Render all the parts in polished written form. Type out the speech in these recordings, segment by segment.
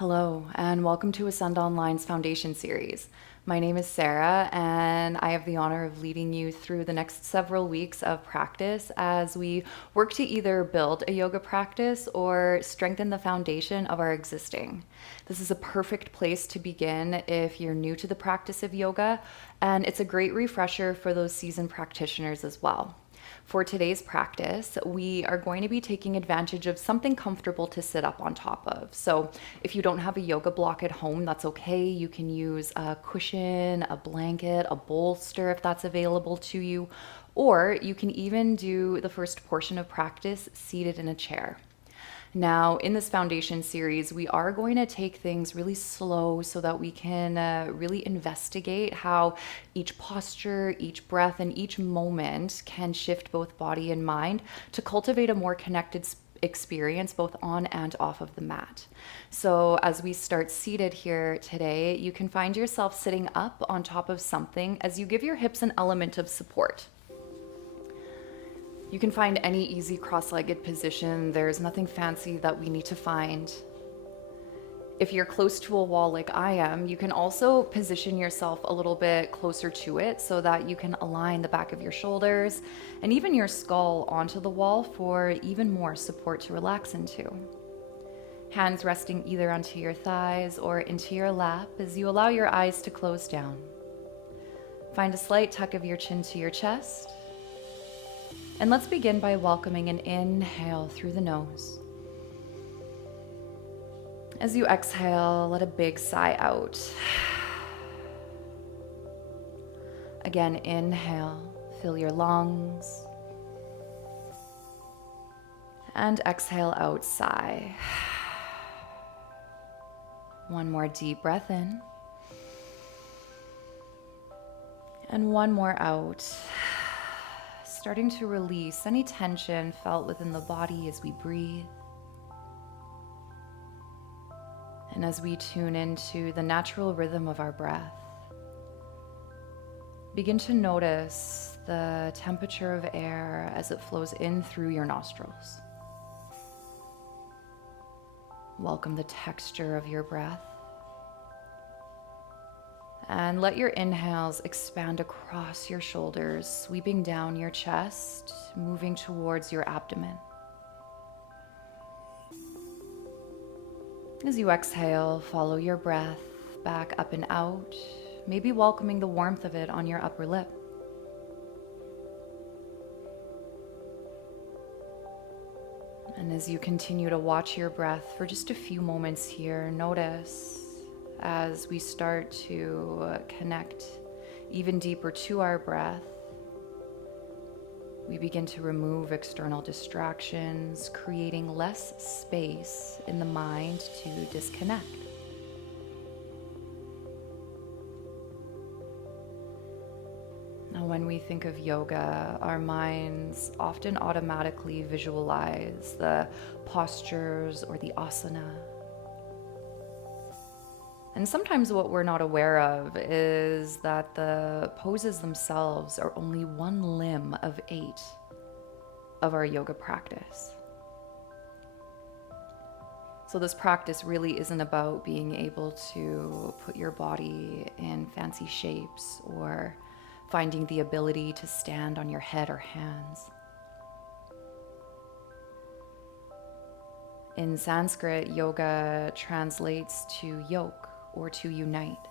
Hello, and welcome to Ascend Online's Foundation series. My name is Sarah, and I have the honor of leading you through the next several weeks of practice as we work to either build a yoga practice or strengthen the foundation of our existing. This is a perfect place to begin if you're new to the practice of yoga, and it's a great refresher for those seasoned practitioners as well. For today's practice, we are going to be taking advantage of something comfortable to sit up on top of. So if you don't have a yoga block at home, that's okay. You can use a cushion, a blanket, a bolster if that's available to you, or you can even do the first portion of practice seated in a chair. Now, in this foundation series, we are going to take things really slow so that we can really investigate how each posture, each breath, and each moment can shift both body and mind to cultivate a more connected experience both on and off of the mat. So as we start seated here today, you can find yourself sitting up on top of something as you give your hips an element of support. You can find any easy cross-legged position. There's nothing fancy that we need to find. If you're close to a wall like I am, you can also position yourself a little bit closer to it so that you can align the back of your shoulders and even your skull onto the wall for even more support to relax into. Hands resting either onto your thighs or into your lap as you allow your eyes to close down. Find a slight tuck of your chin to your chest. And let's begin by welcoming an inhale through the nose. As you exhale, let a big sigh out. Again, inhale, fill your lungs. And exhale out, sigh. One more deep breath in. And one more out. Starting to release any tension felt within the body as we breathe. And as we tune into the natural rhythm of our breath, begin to notice the temperature of air as it flows in through your nostrils. Welcome the texture of your breath. And let your inhales expand across your shoulders, sweeping down your chest, moving towards your abdomen. As you exhale, follow your breath back up and out, maybe welcoming the warmth of it on your upper lip. And as you continue to watch your breath for just a few moments here, notice as we start to connect even deeper to our breath, we begin to remove external distractions, creating less space in the mind to disconnect. Now, when we think of yoga, our minds often automatically visualize the postures or the asana. And sometimes what we're not aware of is that the poses themselves are only one limb of 8 of our yoga practice. So this practice really isn't about being able to put your body in fancy shapes or finding the ability to stand on your head or hands. In Sanskrit, yoga translates to yoke, or to unite.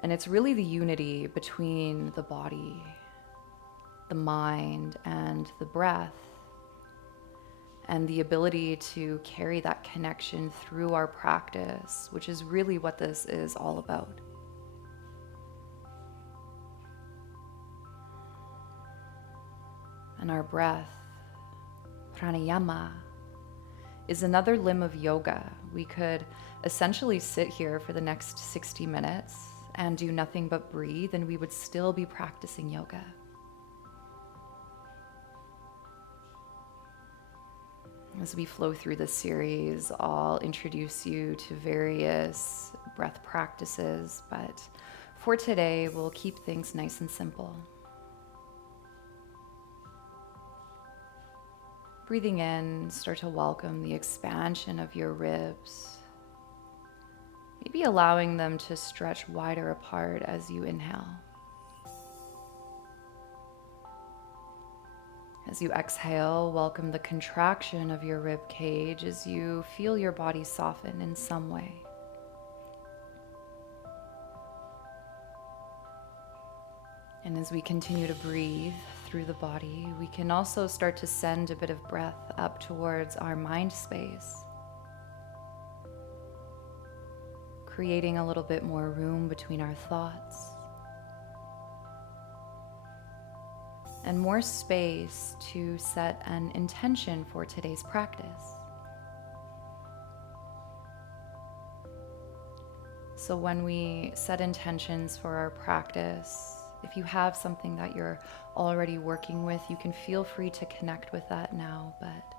And it's really the unity between the body, the mind, and the breath, and the ability to carry that connection through our practice, which is really what this is all about. And our breath, pranayama, is another limb of yoga. We could essentially sit here for the next 60 minutes and do nothing but breathe, and we would still be practicing yoga. As we flow through this series, I'll introduce you to various breath practices, but for today, we'll keep things nice and simple. Breathing in, start to welcome the expansion of your ribs, maybe allowing them to stretch wider apart as you inhale. As you exhale, welcome the contraction of your rib cage as you feel your body soften in some way. And as we continue to breathe through the body, we can also start to send a bit of breath up towards our mind space, creating a little bit more room between our thoughts and more space to set an intention for today's practice. So when we set intentions for our practice, if you have something that you're already working with, you can feel free to connect with that now. But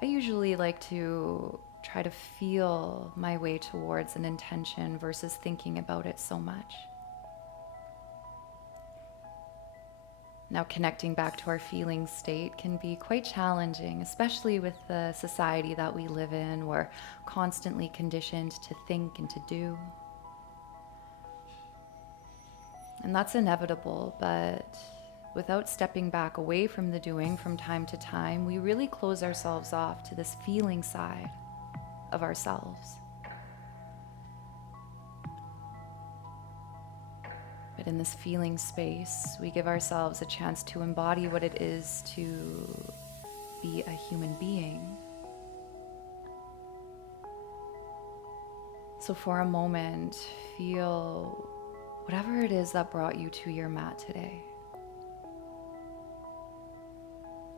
I usually like to try to feel my way towards an intention versus thinking about it so much. Now, connecting back to our feeling state can be quite challenging, especially with the society that we live in. We're constantly conditioned to think and to do. And that's inevitable, but without stepping back away from the doing from time to time, we really close ourselves off to this feeling side of ourselves. But in this feeling space, we give ourselves a chance to embody what it is to be a human being. So for a moment, feel whatever it is that brought you to your mat today.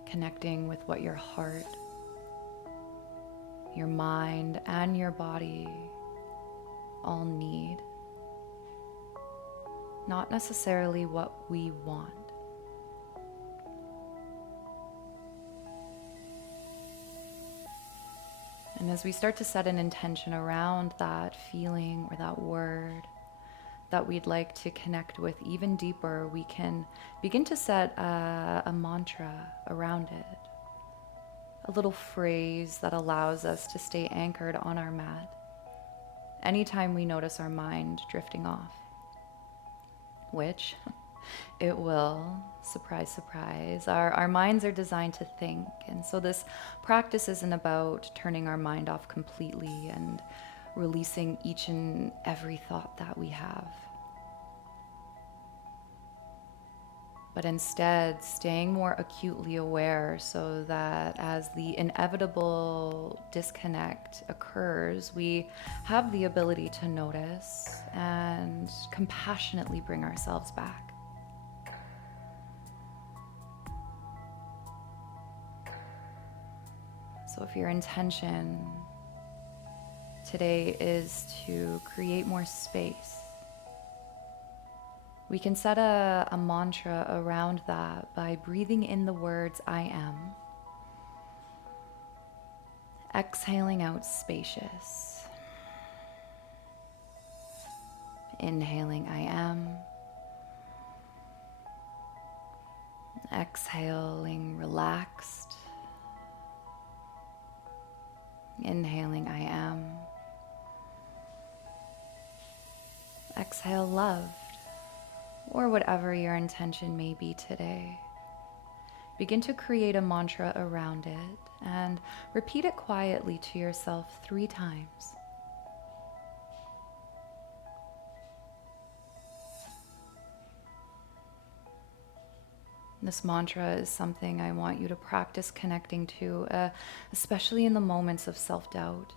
Connecting with what your heart, your mind, and your body all need. Not necessarily what we want. And as we start to set an intention around that feeling or that word that we'd like to connect with even deeper, we can begin to set a mantra around it. A little phrase that allows us to stay anchored on our mat anytime we notice our mind drifting off. Which it will, surprise, surprise. Our minds are designed to think. And so this practice isn't about turning our mind off completely and releasing each and every thought that we have. But instead, staying more acutely aware so that as the inevitable disconnect occurs, we have the ability to notice and compassionately bring ourselves back. So if your intention today is to create more space, we can set a mantra around that by breathing in the words I am, exhaling out spacious, inhaling I am, exhaling relaxed, inhaling I am, exhale loved, or whatever your intention may be today. Begin to create a mantra around it and repeat it quietly to yourself 3 times. This mantra is something I want you to practice connecting to, especially in the moments of self-doubt.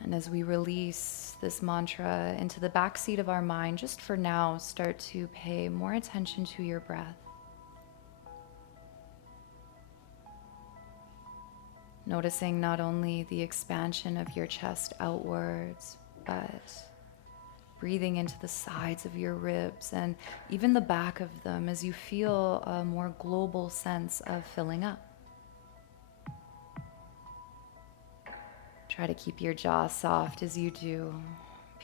And as we release this mantra into the backseat of our mind, just for now, start to pay more attention to your breath. Noticing not only the expansion of your chest outwards, but breathing into the sides of your ribs and even the back of them as you feel a more global sense of filling up. Try to keep your jaw soft as you do.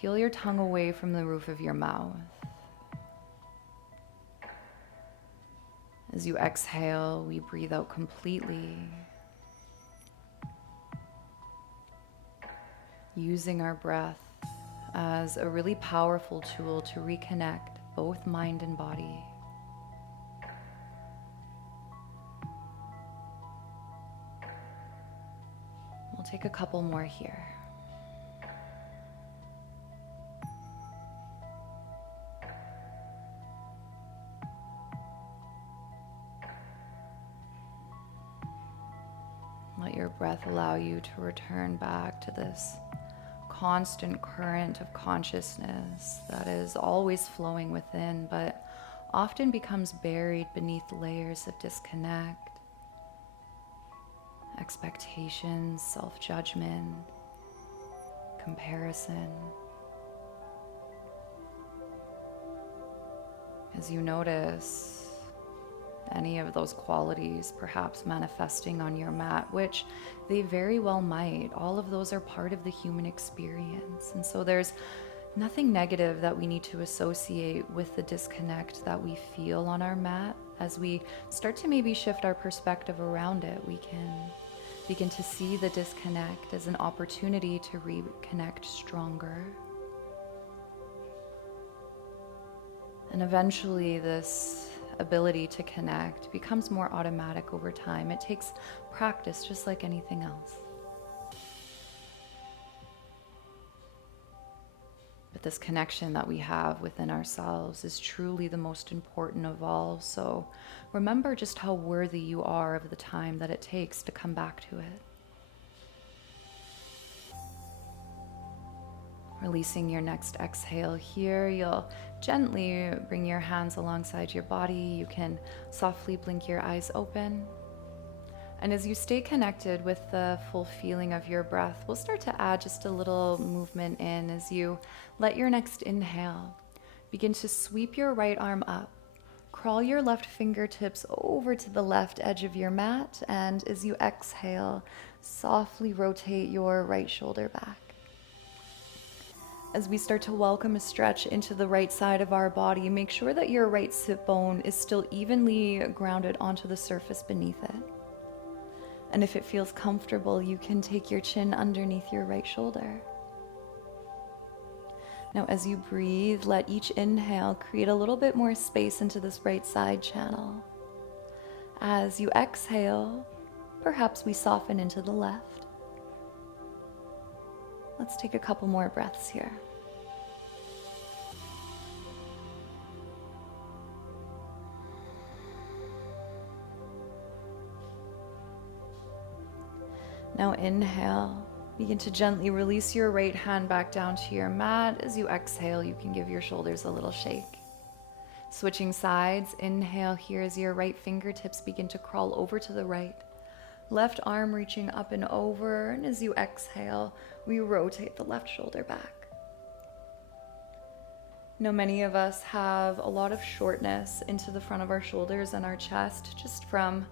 peel your tongue away from the roof of your mouth. As you exhale, we breathe out completely, using our breath as a really powerful tool to reconnect both mind and body. We'll take a couple more here. Let your breath allow you to return back to this constant current of consciousness that is always flowing within, but often becomes buried beneath layers of disconnect, expectations, self-judgment, comparison. As you notice any of those qualities perhaps manifesting on your mat, which they very well might, all of those are part of the human experience. And so there's nothing negative that we need to associate with the disconnect that we feel on our mat. As we start to maybe shift our perspective around it, we can begin to see the disconnect as an opportunity to reconnect stronger. And eventually this ability to connect becomes more automatic over time. It takes practice, just like anything else. But this connection that we have within ourselves is truly the most important of all. So remember just how worthy you are of the time that it takes to come back to it. Releasing your next exhale here, you'll gently bring your hands alongside your body. You can softly blink your eyes open. And as you stay connected with the full feeling of your breath, we'll start to add just a little movement in as you let your next inhale begin to sweep your right arm up. Crawl your left fingertips over to the left edge of your mat, and as you exhale, softly rotate your right shoulder back. As we start to welcome a stretch into the right side of our body, make sure that your right sit bone is still evenly grounded onto the surface beneath it. And if it feels comfortable, you can take your chin underneath your right shoulder. Now, as you breathe, let each inhale create a little bit more space into this right side channel. As you exhale, perhaps we soften into the left. Let's take a couple more breaths here. Now inhale, begin to gently release your right hand back down to your mat. As you exhale, you can give your shoulders a little shake. Switching sides, inhale here as your right fingertips begin to crawl over to the right. Left arm reaching up and over, and as you exhale, we rotate the left shoulder back. Now, many of us have a lot of shortness into the front of our shoulders and our chest, just from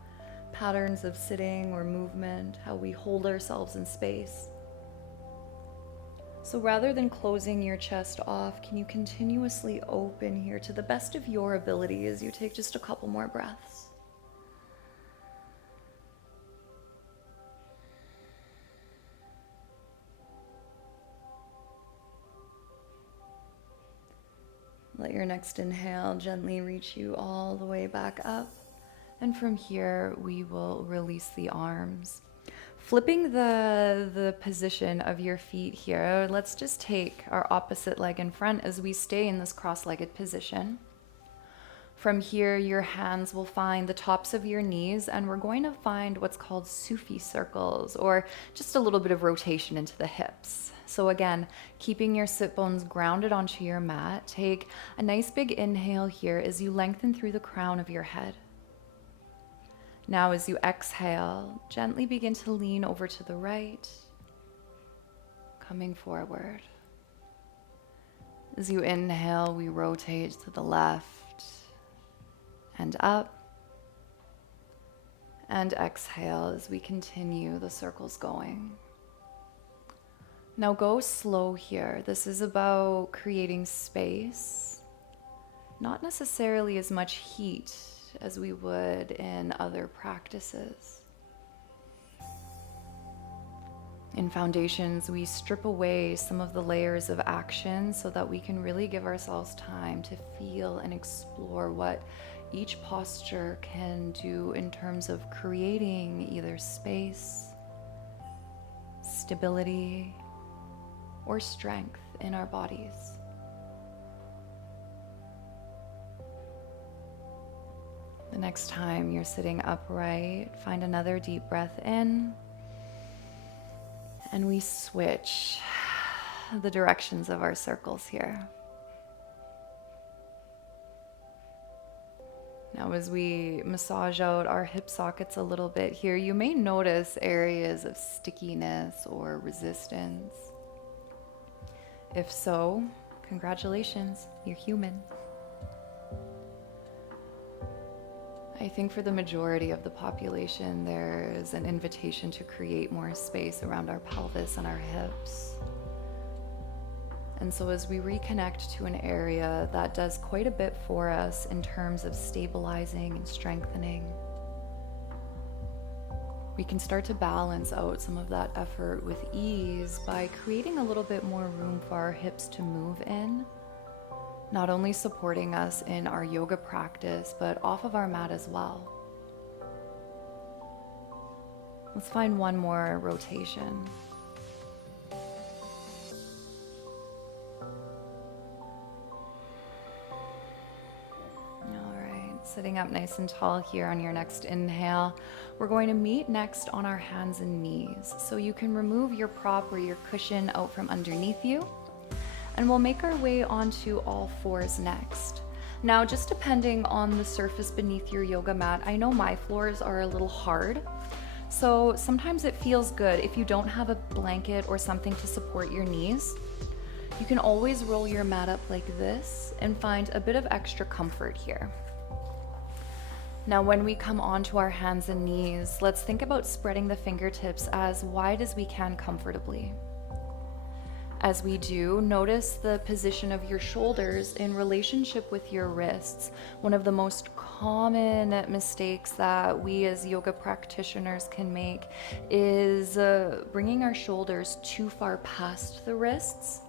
patterns of sitting or movement, how we hold ourselves in space. So rather than closing your chest off, can you continuously open here to the best of your ability as you take just a couple more breaths? Let your next inhale gently reach you all the way back up. And from here, we will release the arms. Flipping the position of your feet here, let's just take our opposite leg in front as we stay in this cross-legged position. From here, your hands will find the tops of your knees, and we're going to find what's called Sufi circles, or just a little bit of rotation into the hips. So again, keeping your sit bones grounded onto your mat, take a nice big inhale here as you lengthen through the crown of your head. Now, as you exhale, gently begin to lean over to the right, coming forward. As you inhale, we rotate to the left and up, and exhale as we continue the circles going. Now go slow here. This is about creating space, not necessarily as much heat as we would in other practices. In foundations, we strip away some of the layers of action so that we can really give ourselves time to feel and explore what each posture can do in terms of creating either space, stability, or strength in our bodies. The next time you're sitting upright, find another deep breath in, and we switch the directions of our circles here. Now, as we massage out our hip sockets a little bit here, you may notice areas of stickiness or resistance. If so, congratulations, you're human. I think for the majority of the population, there's an invitation to create more space around our pelvis and our hips. And so as we reconnect to an area that does quite a bit for us in terms of stabilizing and strengthening, we can start to balance out some of that effort with ease by creating a little bit more room for our hips to move in, not only supporting us in our yoga practice, but off of our mat as well. Let's find one more rotation. Sitting up nice and tall here on your next inhale. We're going to meet next on our hands and knees. So you can remove your prop or your cushion out from underneath you. And we'll make our way onto all fours next. Now, just depending on the surface beneath your yoga mat, I know my floors are a little hard. So sometimes it feels good if you don't have a blanket or something to support your knees. You can always roll your mat up like this and find a bit of extra comfort here. Now, when we come onto our hands and knees, let's think about spreading the fingertips as wide as we can comfortably. As we do, notice the position of your shoulders in relationship with your wrists. One of the most common mistakes that we as yoga practitioners can make is bringing our shoulders too far past the wrists,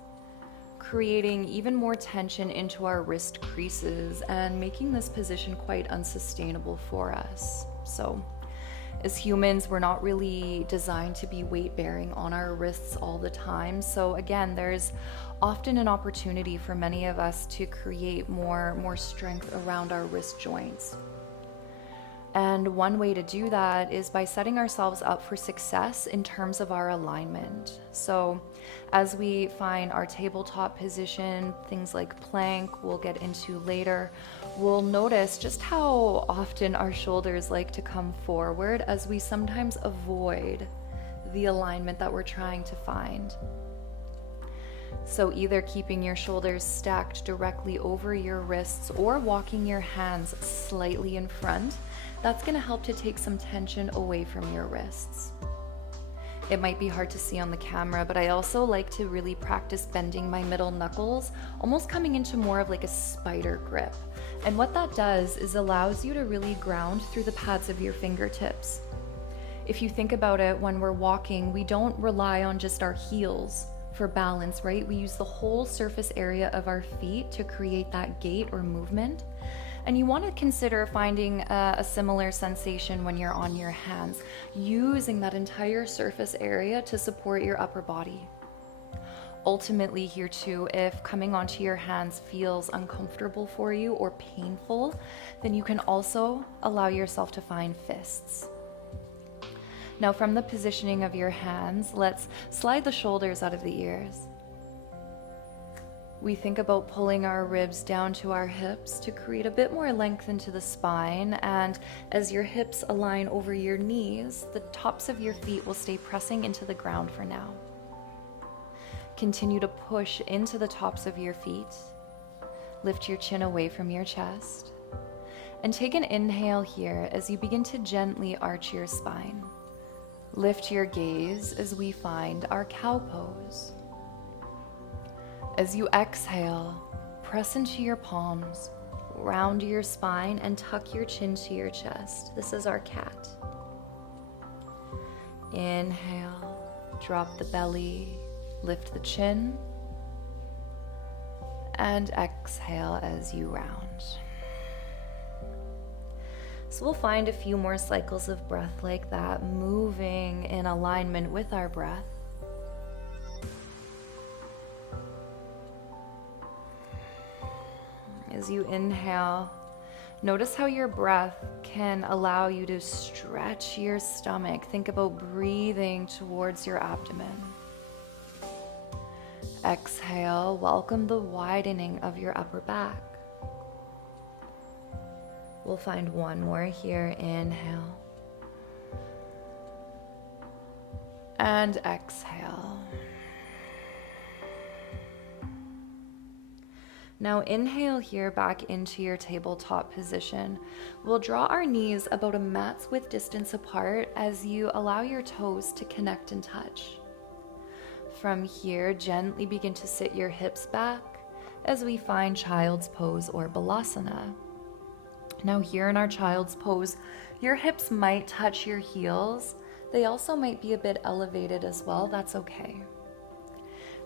creating even more tension into our wrist creases and making this position quite unsustainable for us. So, as humans, we're not really designed to be weight bearing on our wrists all the time. So again, there's often an opportunity for many of us to create more strength around our wrist joints. And one way to do that is by setting ourselves up for success in terms of our alignment. So as we find our tabletop position, things like plank we'll get into later, we'll notice just how often our shoulders like to come forward as we sometimes avoid the alignment that we're trying to find. So either keeping your shoulders stacked directly over your wrists or walking your hands slightly in front, that's going to help to take some tension away from your wrists. It might be hard to see on the camera, but I also like to really practice bending my middle knuckles, almost coming into more of like a spider grip. And what that does is allows you to really ground through the pads of your fingertips. If you think about it, when we're walking, we don't rely on just our heels for balance, right? We use the whole surface area of our feet to create that gait or movement. And you want to consider finding a similar sensation when you're on your hands, using that entire surface area to support your upper body. Ultimately here too, if coming onto your hands feels uncomfortable for you or painful, then you can also allow yourself to find fists. Now from the positioning of your hands, let's slide the shoulders out of the ears. We think about pulling our ribs down to our hips to create a bit more length into the spine, and as your hips align over your knees, the tops of your feet will stay pressing into the ground for now. Continue to push into the tops of your feet. Lift your chin away from your chest. And take an inhale here as you begin to gently arch your spine. Lift your gaze as we find our cow pose. As you exhale, press into your palms, round your spine, and tuck your chin to your chest. This is our cat. Inhale, drop the belly, lift the chin, and exhale as you round. So we'll find a few more cycles of breath like that, moving in alignment with our breath. As you inhale, notice how your breath can allow you to stretch your stomach. Think about breathing towards your abdomen. Exhale, welcome the widening of your upper back. We'll find one more here. Inhale. And exhale. Now inhale here back into your tabletop position. We'll draw our knees about a mat's width distance apart as you allow your toes to connect and touch. From here, gently begin to sit your hips back as we find child's pose or balasana. Now here in our child's pose, your hips might touch your heels. They also might be a bit elevated as well. That's okay.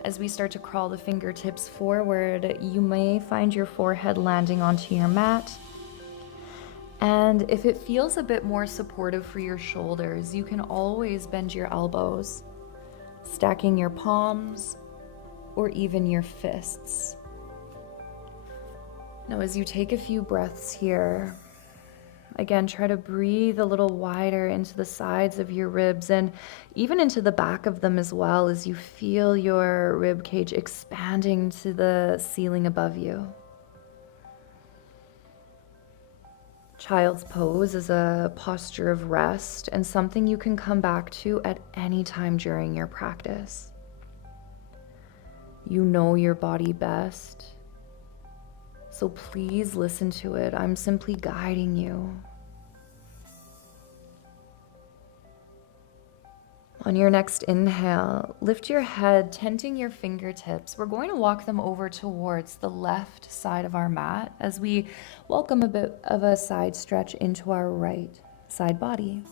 As we start to crawl the fingertips forward, you may find your forehead landing onto your mat. And if it feels a bit more supportive for your shoulders, you can always bend your elbows, stacking your palms or even your fists. Now, as you take a few breaths here, again, try to breathe a little wider into the sides of your ribs and even into the back of them as well, as you feel your rib cage expanding to the ceiling above you. Child's pose is a posture of rest and something you can come back to at any time during your practice. You know your body best, so please listen to it. I'm simply guiding you. On your next inhale, lift your head, tenting your fingertips. We're going to walk them over towards the left side of our mat as we welcome a bit of a side stretch into our right side body.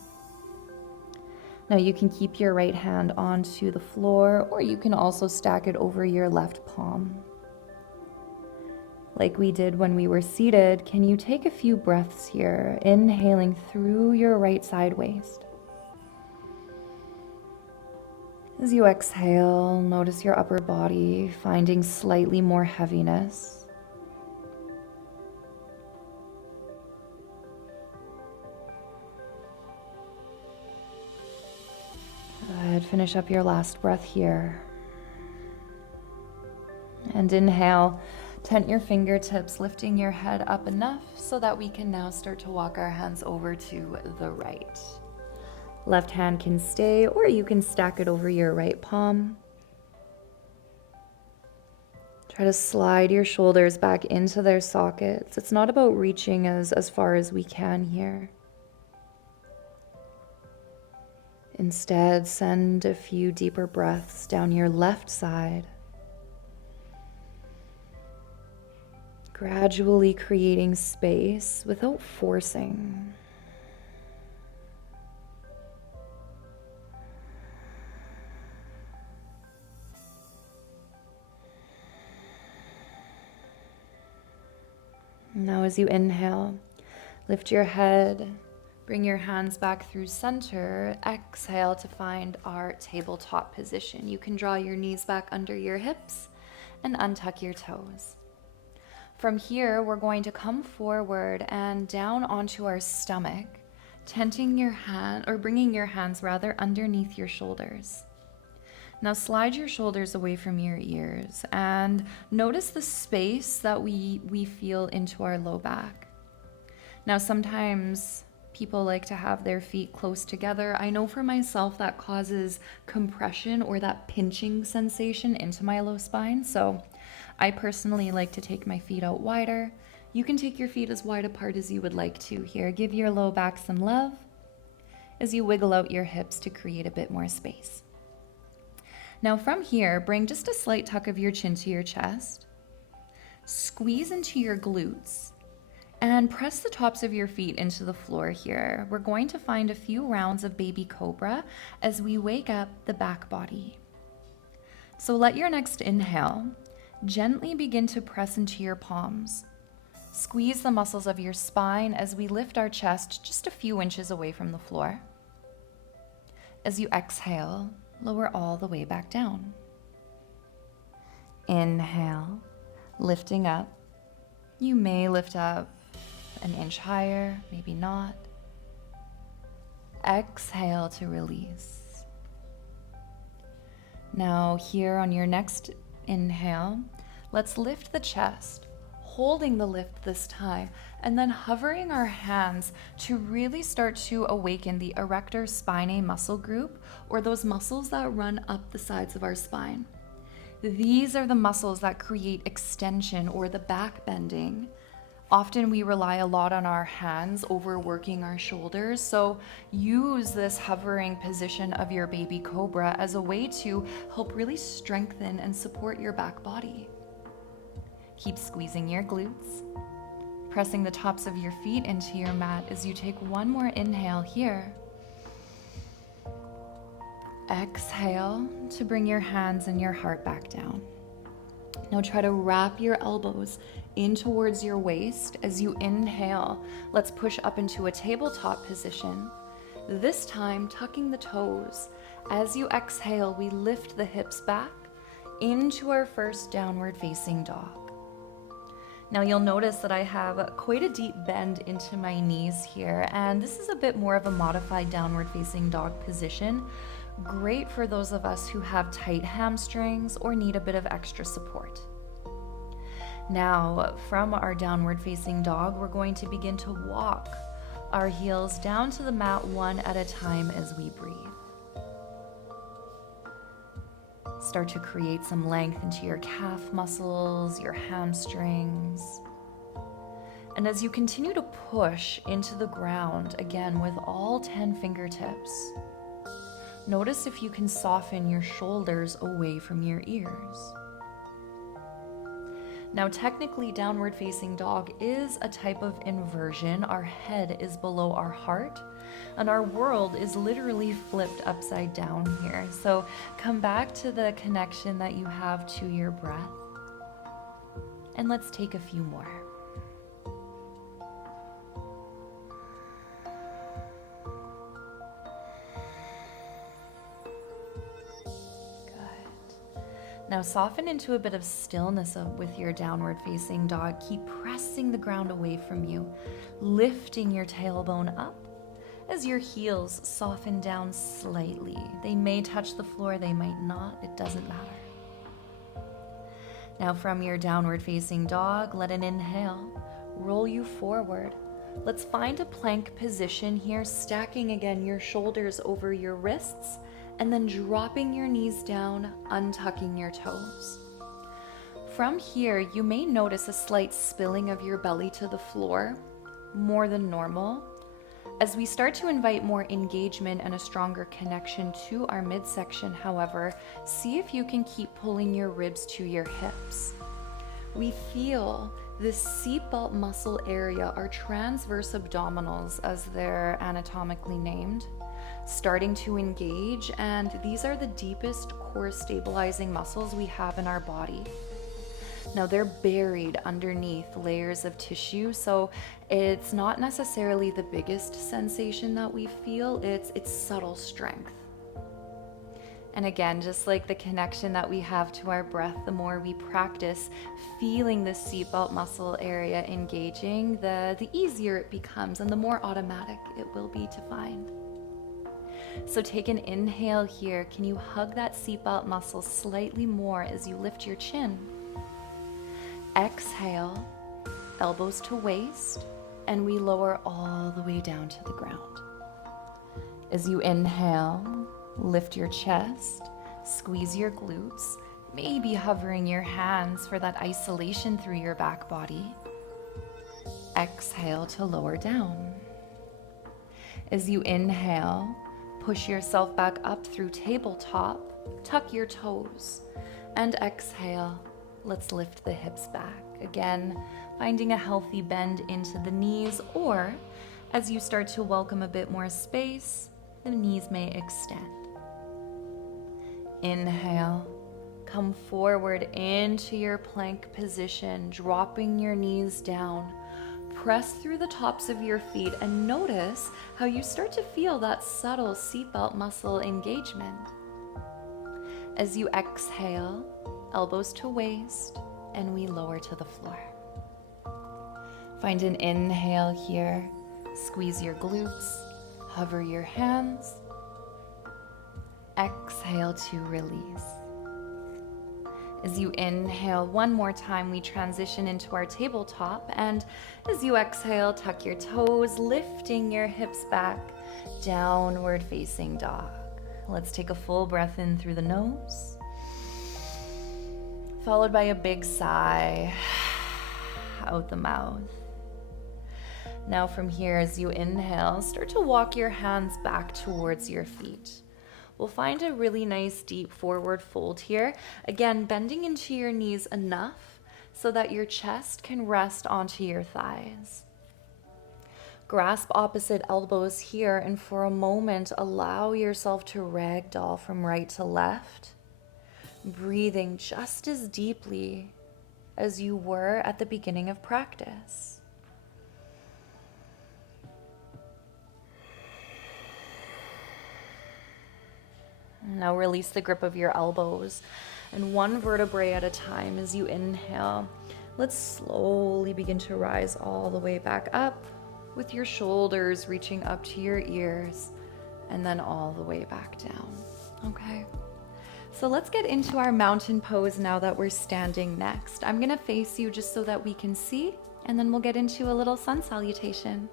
Now you can keep your right hand onto the floor, or you can also stack it over your left palm. Like we did when we were seated, can you take a few breaths here, inhaling through your right side waist? As you exhale, notice your upper body finding slightly more heaviness. Good. Finish up your last breath here. And inhale, tent your fingertips, lifting your head up enough so that we can now start to walk our hands over to the right. Left hand can stay, or you can stack it over your right palm. Try to slide your shoulders back into their sockets. It's not about reaching as far as we can here. Instead, send a few deeper breaths down your left side, gradually creating space without forcing. Now as you inhale, lift your head, bring your hands back through center. Exhale to find our tabletop position. You can draw your knees back under your hips and untuck your toes. From here, we're going to come forward and down onto our stomach, tenting your hand, or bringing your hands rather underneath your shoulders. Now slide your shoulders away from your ears and notice the space that we feel into our low back. Now sometimes people like to have their feet close together. I know for myself that causes compression or that pinching sensation into my low spine. So I personally like to take my feet out wider. You can take your feet as wide apart as you would like to here. Give your low back some love. as you wiggle out your hips to create a bit more space. Now from here, bring just a slight tuck of your chin to your chest. Squeeze into your glutes and press the tops of your feet into the floor here. We're going to find a few rounds of baby cobra as we wake up the back body. So let your next inhale gently begin to press into your palms. Squeeze the muscles of your spine as we lift our chest just a few inches away from the floor. As you exhale, lower all the way back down. Inhale, lifting up. You may lift up an inch higher, maybe not. Exhale to release. Now here on your next inhale, let's lift the chest, holding the lift this time, and then hovering our hands to really start to awaken the erector spinae muscle group, or those muscles that run up the sides of our spine. These are the muscles that create extension or the back bending. Often we rely a lot on our hands, overworking our shoulders, so use this hovering position of your baby cobra as a way to help really strengthen and support your back body. Keep squeezing your glutes, pressing the tops of your feet into your mat as you take one more inhale here. Exhale to bring your hands and your heart back down. Now try to wrap your elbows in towards your waist as you inhale. Let's push up into a tabletop position. This time, tucking the toes. As you exhale, we lift the hips back into our first downward facing dog. Now you'll notice that I have quite a deep bend into my knees here, and this is a bit more of a modified downward facing dog position. Great for those of us who have tight hamstrings or need a bit of extra support. Now, from our downward facing dog, we're going to begin to walk our heels down to the mat one at a time as we breathe. Start to create some length into your calf muscles, your hamstrings. And as you continue to push into the ground, again with all 10 fingertips, notice if you can soften your shoulders away from your ears. Now, technically, downward facing dog is a type of inversion. Our head is below our heart, and our world is literally flipped upside down here. So come back to the connection that you have to your breath, and let's take a few more. Now soften into a bit of stillness with your downward facing dog. Keep pressing the ground away from you, lifting your tailbone up as your heels soften down slightly. They may touch the floor, they might not, it doesn't matter. Now from your downward facing dog, let an inhale roll you forward. Let's find a plank position here, stacking again your shoulders over your wrists, and then dropping your knees down, untucking your toes. From here, you may notice a slight spilling of your belly to the floor, more than normal. As we start to invite more engagement and a stronger connection to our midsection, however, see if you can keep pulling your ribs to your hips. We feel this seatbelt muscle area, our transverse abdominals as they're anatomically named, starting to engage, and these are the deepest core stabilizing muscles we have in our body. Now they're buried underneath layers of tissue, so it's not necessarily the biggest sensation that we feel, it's subtle strength. And again, just like the connection that we have to our breath, the more we practice feeling the seatbelt muscle area engaging, the easier it becomes and the more automatic it will be to find. So take an inhale here. Can you hug that seatbelt muscle slightly more as you lift your chin? Exhale, elbows to waist, and we lower all the way down to the ground. As you inhale, lift your chest, squeeze your glutes, maybe hovering your hands for that isolation through your back body. Exhale to lower down. As you inhale, push yourself back up through tabletop, tuck your toes, and exhale. Let's lift the hips back. Again, finding a healthy bend into the knees, or as you start to welcome a bit more space, the knees may extend. Inhale, come forward into your plank position, dropping your knees down. Press through the tops of your feet and notice how you start to feel that subtle seatbelt muscle engagement. As you exhale, elbows to waist, and we lower to the floor. Find an inhale here. Squeeze your glutes, hover your hands. Exhale to release. As you inhale one more time, we transition into our tabletop, and as you exhale, tuck your toes, lifting your hips back, downward facing dog. Let's take a full breath in through the nose, followed by a big sigh out the mouth. Now from here, as you inhale, start to walk your hands back towards your feet. We'll find a really nice deep forward fold here. Again, bending into your knees enough so that your chest can rest onto your thighs. Grasp opposite elbows here, and for a moment, allow yourself to ragdoll from right to left, breathing just as deeply as you were at the beginning of practice. Now release the grip of your elbows, and one vertebrae at a time as you inhale. Let's slowly begin to rise all the way back up with your shoulders reaching up to your ears, and then all the way back down. Okay. So let's get into our mountain pose now that we're standing next. I'm gonna face you just so that we can see, and then we'll get into a little sun salutation.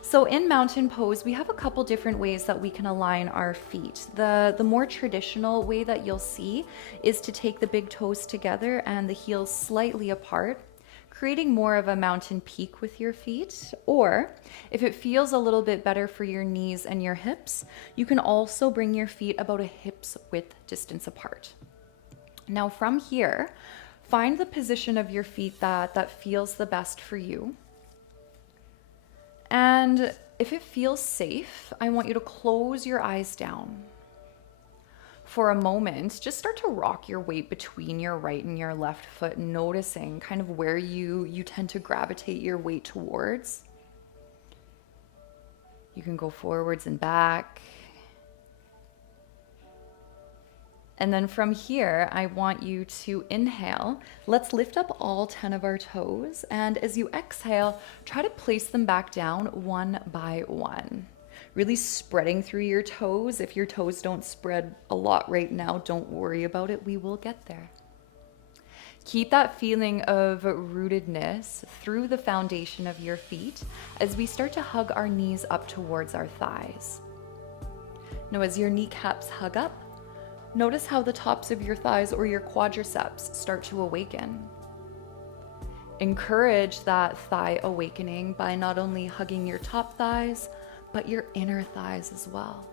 So in mountain pose, we have a couple different ways that we can align our feet. The more traditional way that you'll see is to take the big toes together and the heels slightly apart, creating more of a mountain peak with your feet. Or if it feels a little bit better for your knees and your hips, you can also bring your feet about a hip's width distance apart. Now from here, find the position of your feet that feels the best for you. And if it feels safe, I want you to close your eyes down. For a moment, just start to rock your weight between your right and your left foot, noticing kind of where you tend to gravitate your weight towards. You can go forwards and back. And then from here, I want you to inhale. Let's lift up all 10 of our toes. And as you exhale, try to place them back down one by one. Really spreading through your toes. If your toes don't spread a lot right now, don't worry about it. We will get there. Keep that feeling of rootedness through the foundation of your feet as we start to hug our knees up towards our thighs. Now, as your kneecaps hug up, notice how the tops of your thighs or your quadriceps start to awaken. Encourage that thigh awakening by not only hugging your top thighs, but your inner thighs as well.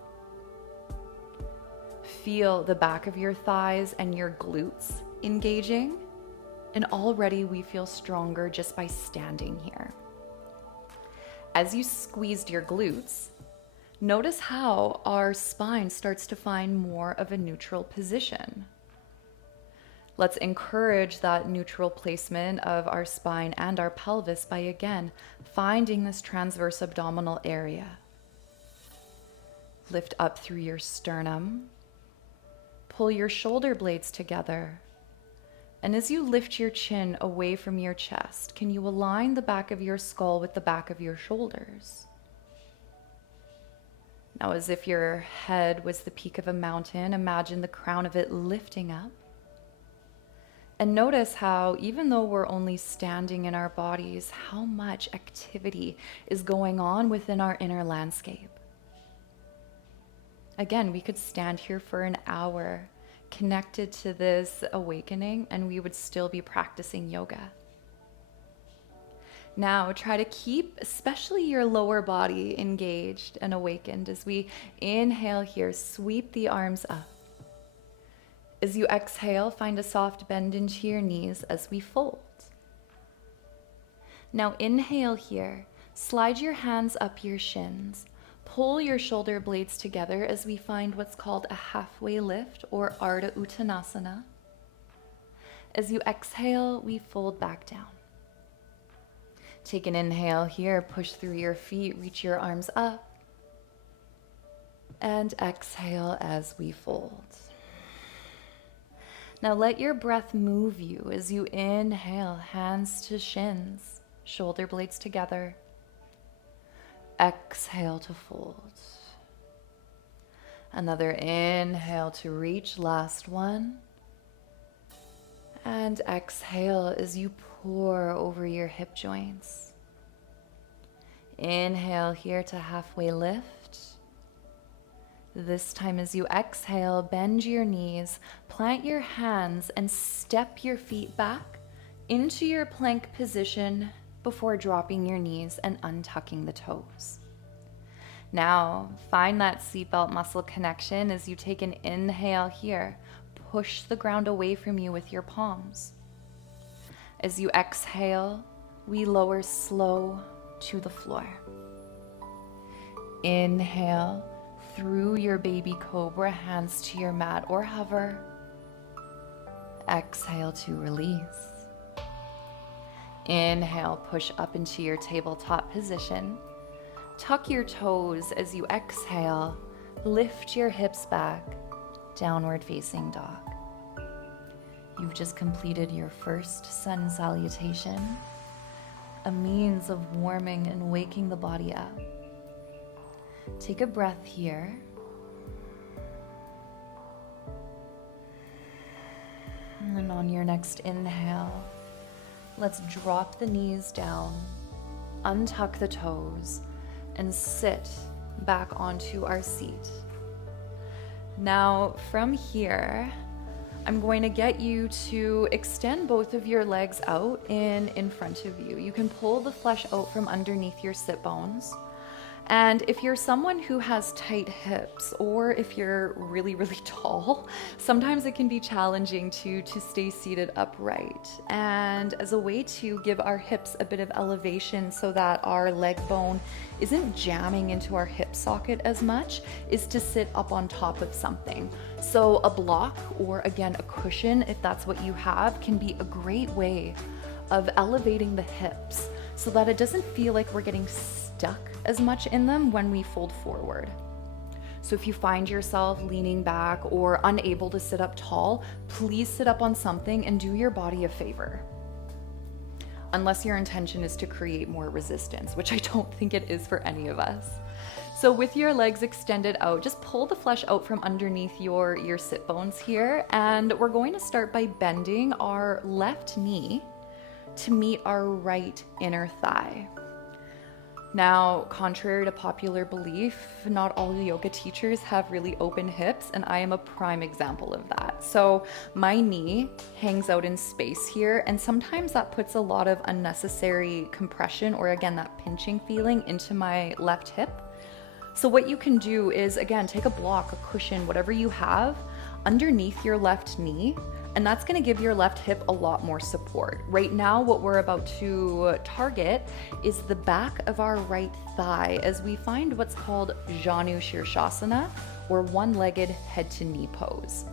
Feel the back of your thighs and your glutes engaging, and already we feel stronger just by standing here. As you squeezed your glutes, notice how our spine starts to find more of a neutral position. Let's encourage that neutral placement of our spine and our pelvis by, again, finding this transverse abdominal area. Lift up through your sternum. Pull your shoulder blades together. And as you lift your chin away from your chest, can you align the back of your skull with the back of your shoulders? Now, as if your head was the peak of a mountain, imagine the crown of it lifting up. And notice how, even though we're only standing in our bodies, how much activity is going on within our inner landscape. Again, we could stand here for an hour connected to this awakening, and we would still be practicing yoga. Now try to keep especially your lower body engaged and awakened as we inhale here, sweep the arms up. As you exhale, find a soft bend into your knees as we fold. Now inhale here, slide your hands up your shins. Pull your shoulder blades together as we find what's called a halfway lift or Ardha Uttanasana. As you exhale, we fold back down. Take an inhale here, push through your feet, reach your arms up. And exhale as we fold. Now let your breath move you as you inhale, hands to shins, shoulder blades together. Exhale to fold. Another inhale to reach, last one. And exhale as you pour over your hip joints. Inhale here to halfway lift. This time as you exhale, bend your knees, plant your hands, and step your feet back into your plank position before dropping your knees and untucking the toes. Now, find that seatbelt muscle connection as you take an inhale here. Push the ground away from you with your palms. As you exhale, we lower slow to the floor. Inhale through your baby cobra, hands to your mat or hover. Exhale to release. Inhale, push up into your tabletop position. Tuck your toes as you exhale. Lift your hips back, downward facing dog. You've just completed your first sun salutation, a means of warming and waking the body up. Take a breath here. And on your next inhale, let's drop the knees down, untuck the toes, and sit back onto our seat. Now, from here, I'm going to get you to extend both of your legs out in front of you. You can pull the flesh out from underneath your sit bones. And if you're someone who has tight hips, or if you're really, really tall, sometimes it can be challenging to stay seated upright. And as a way to give our hips a bit of elevation so that our leg bone isn't jamming into our hip socket as much, is to sit up on top of something. So a block, or again, a cushion, if that's what you have, can be a great way of elevating the hips so that it doesn't feel like we're getting stuck as much in them when we fold forward. So if you find yourself leaning back or unable to sit up tall, please sit up on something and do your body a favor. Unless your intention is to create more resistance, which I don't think it is for any of us. So with your legs extended out, just pull the flesh out from underneath your sit bones here, and we're going to start by bending our left knee to meet our right inner thigh. Now, contrary to popular belief, not all yoga teachers have really open hips, and I am a prime example of that. So my knee hangs out in space here, and sometimes that puts a lot of unnecessary compression, or again, that pinching feeling into my left hip. So what you can do is, again, take a block, a cushion, whatever you have, underneath your left knee, and that's going to give your left hip a lot more support. Right now, what we're about to target is the back of our right thigh as we find what's called Janu Shirshasana, or one-legged head to knee pose.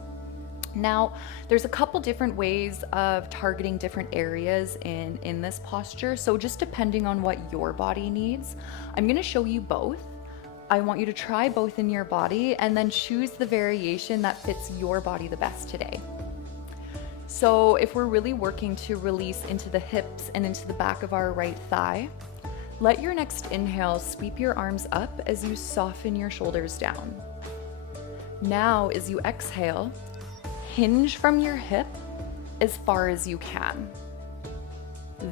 Now, there's a couple different ways of targeting different areas in this posture. So just depending on what your body needs, I'm going to show you both. I want you to try both in your body and then choose the variation that fits your body the best today. So if we're really working to release into the hips and into the back of our right thigh, let your next inhale sweep your arms up as you soften your shoulders down. Now, as you exhale, hinge from your hip as far as you can.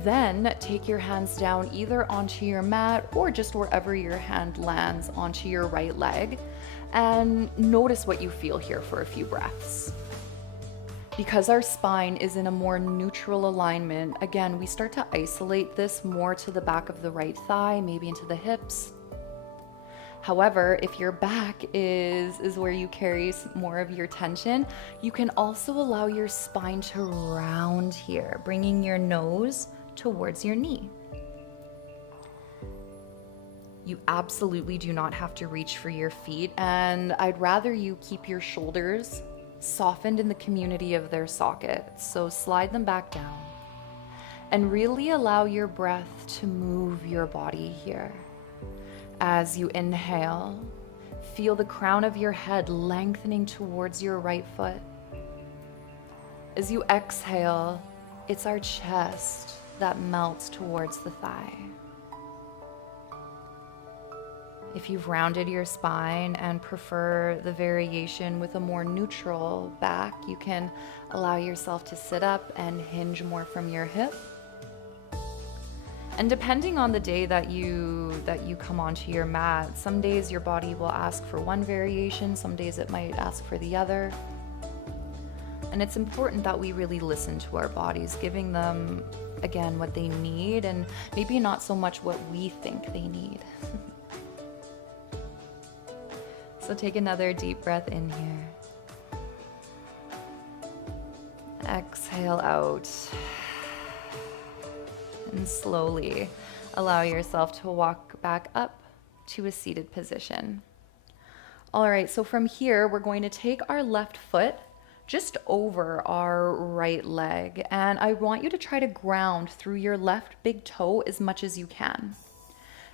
Then take your hands down either onto your mat or just wherever your hand lands onto your right leg, and notice what you feel here for a few breaths. Because our spine is in a more neutral alignment, again, we start to isolate this more to the back of the right thigh, maybe into the hips. However, if your back is where you carry more of your tension, you can also allow your spine to round here, bringing your nose towards your knee. You absolutely do not have to reach for your feet, and I'd rather you keep your shoulders softened in the community of their sockets. So slide them back down and really allow your breath to move your body here. As you inhale, feel the crown of your head lengthening towards your right foot. As you exhale, it's our chest that melts towards the thigh. If you've rounded your spine and prefer the variation with a more neutral back, you can allow yourself to sit up and hinge more from your hip. And depending on the day that you come onto your mat, some days your body will ask for one variation, some days it might ask for the other. And it's important that we really listen to our bodies, giving them, again, what they need and maybe not so much what we think they need. So take another deep breath in here. Exhale out. And slowly allow yourself to walk back up to a seated position. All right, so from here, we're going to take our left foot just over our right leg, and I want you to try to ground through your left big toe as much as you can.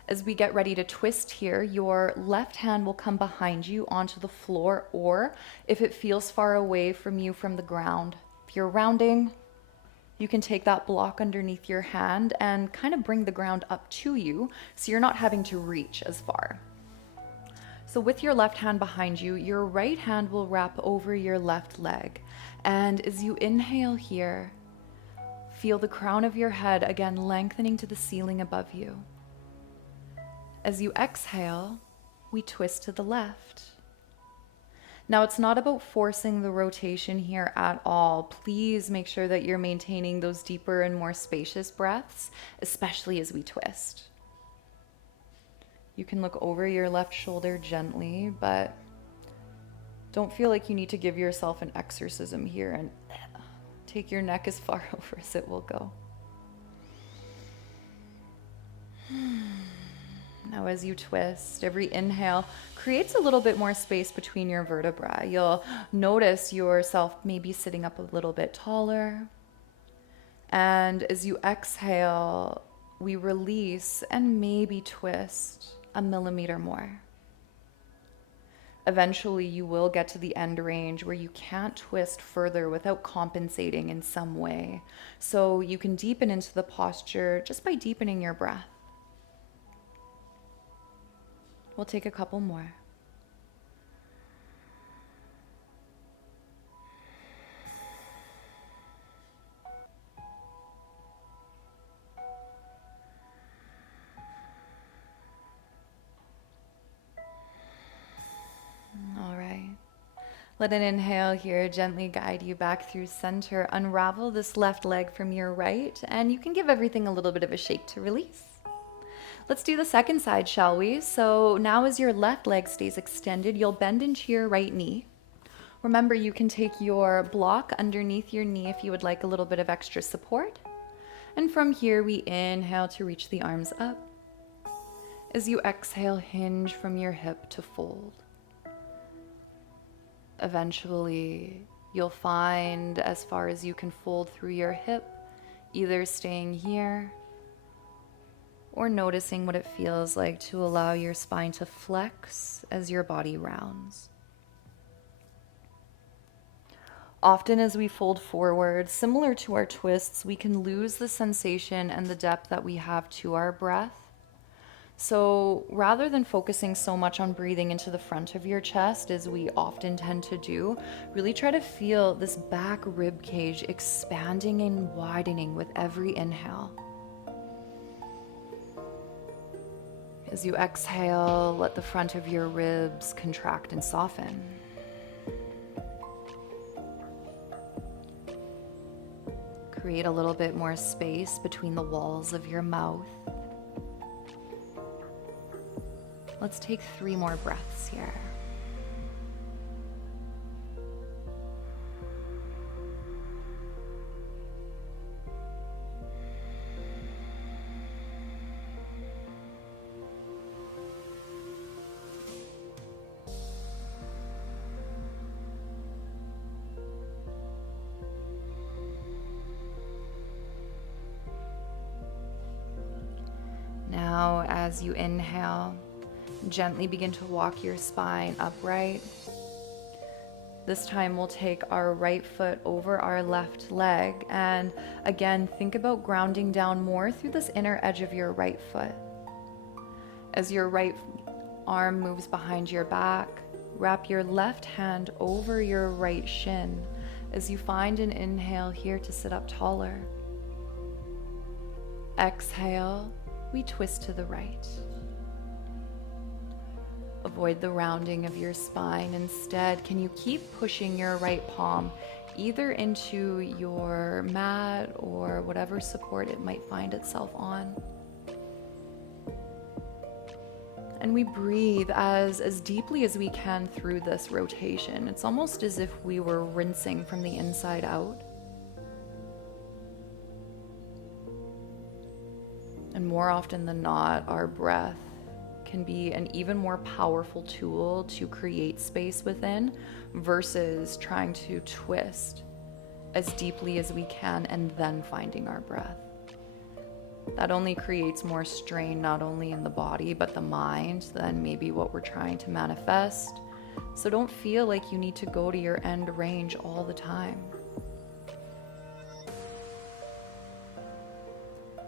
As we get ready to twist here, your left hand will come behind you onto the floor, or if it feels far away from you from the ground, if you're rounding, you can take that block underneath your hand and kind of bring the ground up to you so you're not having to reach as far. So with your left hand behind you, your right hand will wrap over your left leg. And as you inhale here, feel the crown of your head again lengthening to the ceiling above you. As you exhale, we twist to the left. Now, it's not about forcing the rotation here at all. Please make sure that you're maintaining those deeper and more spacious breaths, especially as we twist. You can look over your left shoulder gently, but don't feel like you need to give yourself an exorcism here and take your neck as far over as it will go. Now as you twist, every inhale creates a little bit more space between your vertebrae. You'll notice yourself maybe sitting up a little bit taller. And as you exhale, we release and maybe twist a millimeter more. Eventually, you will get to the end range where you can't twist further without compensating in some way. So you can deepen into the posture just by deepening your breath. We'll take a couple more. All right. Let an inhale here gently guide you back through center. Unravel this left leg from your right, and you can give everything a little bit of a shake to release. Let's do the second side, shall we? So now as your left leg stays extended, you'll bend into your right knee. Remember, you can take your block underneath your knee if you would like a little bit of extra support. And from here, we inhale to reach the arms up. As you exhale, hinge from your hip to fold. Eventually, you'll find as far as you can fold through your hip, either staying here or noticing what it feels like to allow your spine to flex as your body rounds. Often as we fold forward, similar to our twists, we can lose the sensation and the depth that we have to our breath. So rather than focusing so much on breathing into the front of your chest, as we often tend to do, really try to feel this back rib cage expanding and widening with every inhale. As you exhale, let the front of your ribs contract and soften. Create a little bit more space between the walls of your mouth. Let's take 3 more breaths here. Now, as you inhale, gently begin to walk your spine upright. This time we'll take our right foot over our left leg, and again, think about grounding down more through this inner edge of your right foot. As your right arm moves behind your back, wrap your left hand over your right shin as you find an inhale here to sit up taller. Exhale, we twist to the right. Avoid the rounding of your spine. Instead, can you keep pushing your right palm either into your mat or whatever support it might find itself on? And we breathe as deeply as we can through this rotation. It's almost as if we were rinsing from the inside out. And more often than not, our breath can be an even more powerful tool to create space within versus trying to twist as deeply as we can and then finding our breath. That only creates more strain, not only in the body, but the mind, than maybe what we're trying to manifest. So don't feel like you need to go to your end range all the time.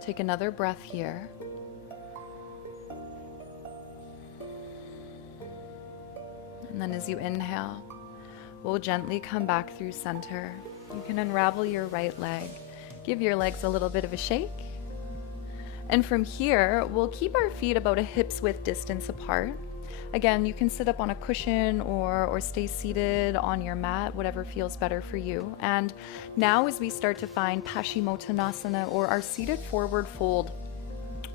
Take another breath here. And then as you inhale, we'll gently come back through center. You can unravel your right leg. Give your legs a little bit of a shake. And from here, we'll keep our feet about a hip's width distance apart. Again, you can sit up on a cushion or stay seated on your mat, whatever feels better for you. And now as we start to find Paschimottanasana, or our seated forward fold,